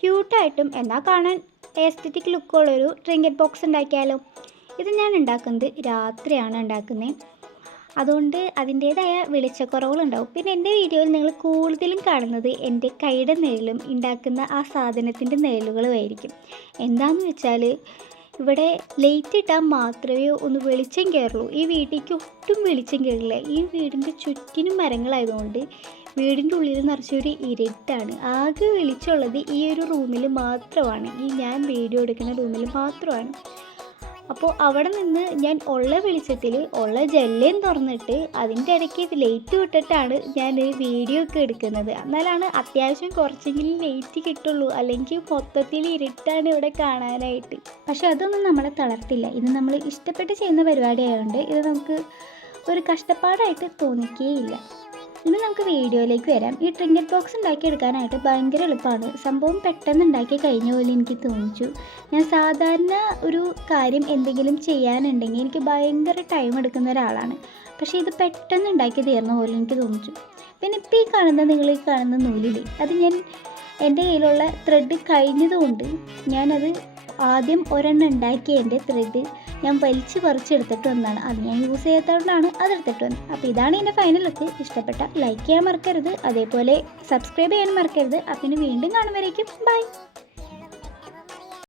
ക്യൂട്ടായിട്ടും എന്നാൽ കാണാൻ aesthetic ലുക്കുള്ളൊരു trinket box ഉണ്ടാക്കിയാലോ. ഇത് ഞാൻ ഉണ്ടാക്കുന്നത് രാത്രിയാണ് ഉണ്ടാക്കുന്നത്, അതുകൊണ്ട് അതിൻ്റേതായ വെളിച്ചക്കുറവുകളുണ്ടാവും. പിന്നെ എൻ്റെ വീഡിയോയിൽ നിങ്ങൾ കൂടുതലും കാണുന്നത് എൻ്റെ കൈയുടെ നിഴലും ഉണ്ടാക്കുന്ന ആ സാധനത്തിൻ്റെ നിഴലുകളുമായിരിക്കും. എന്താണെന്ന് വെച്ചാൽ ഇവിടെ ലൈറ്റ് ഇട്ടാൽ മാത്രമേ ഒന്ന് വെളിച്ചം കയറുള്ളൂ. ഈ വീട്ടിലേക്ക് ഒട്ടും വെളിച്ചം കയറില്ല. ഈ വീടിൻ്റെ ചുറ്റിനും മരങ്ങളായതുകൊണ്ട് വീടിൻ്റെ ഉള്ളിൽ നിറച്ചൊരു ഇരുട്ടാണ്. ആകെ വെളിച്ചമുള്ളത് ഈ ഒരു റൂമിൽ മാത്രമാണ്, ഈ ഞാൻ വീഡിയോ എടുക്കുന്ന റൂമിൽ മാത്രമാണ്. അപ്പോൾ അവിടെ നിന്ന് ഞാൻ ഉള്ള വെളിച്ചത്തിൽ ഉള്ള ജെല്ലേം തുറന്നിട്ട് അതിൻ്റെ ഇടയ്ക്ക് ലൈറ്റ് വിട്ടിട്ടാണ് ഞാൻ വീഡിയോ ഒക്കെ എടുക്കുന്നത്. എന്നാലാണ് അത്യാവശ്യം കുറച്ചെങ്കിലും ലൈറ്റ് കിട്ടുള്ളൂ, അല്ലെങ്കിൽ മൊത്തത്തിൽ ഇരുട്ടാണ് ഇവിടെ കാണാനായിട്ട്. പക്ഷെ അതൊന്നും നമ്മളെ തളർത്തില്ല. ഇത് നമ്മൾ ഇഷ്ടപ്പെട്ട് ചെയ്യുന്ന പരിപാടി ആയതുകൊണ്ട് ഇത് നമുക്ക് ഒരു കഷ്ടപ്പാടായിട്ട് തോന്നിക്കുകയില്ല. ഇനി നമുക്ക് വീഡിയോയിലേക്ക് വരാം. ഈ ട്രിങ്കറ്റ് ബോക്സ് ഉണ്ടാക്കിയെടുക്കാനായിട്ട് ഭയങ്കര എളുപ്പമാണ്. സംഭവം പെട്ടെന്ന് ഉണ്ടാക്കി കഴിഞ്ഞ പോലെ എനിക്ക് തോന്നിച്ചു. ഞാൻ സാധാരണ ഒരു കാര്യം എന്തെങ്കിലും ചെയ്യാനുണ്ടെങ്കിൽ എനിക്ക് ഭയങ്കര ടൈം എടുക്കുന്ന ഒരാളാണ്. പക്ഷേ ഇത് പെട്ടെന്ന് ഉണ്ടാക്കി തീർന്ന പോലെ എനിക്ക് തോന്നിച്ചു. പിന്നെ ഇപ്പോൾ നിങ്ങൾ ഈ കാണുന്ന നൂലിൽ അത് ഞാൻ എൻ്റെ കയ്യിലുള്ള ത്രെഡ് കഴിഞ്ഞതുകൊണ്ട് ഞാനത് ആദ്യം ഒരെണ്ണം ഉണ്ടാക്കിയ എൻ്റെ ത്രെഡ് ഞാൻ വലിച്ച് പറിച്ചെടുത്തിട്ട് വന്നതാണ്. അത് ഞാൻ യൂസ് ചെയ്യാത്തതുകൊണ്ടാണ് അതെടുത്തിട്ട് വന്നത്. അപ്പോൾ ഇതാണ് എൻ്റെ ഫൈനൽ ലുക്ക്. ഇഷ്ടപ്പെട്ട ലൈക്ക് ചെയ്യാൻ മറക്കരുത്, അതേപോലെ സബ്സ്ക്രൈബ് ചെയ്യാൻ മറക്കരുത്. അപ്പം വീണ്ടും കാണുമ്പോഴേക്കും ബൈ.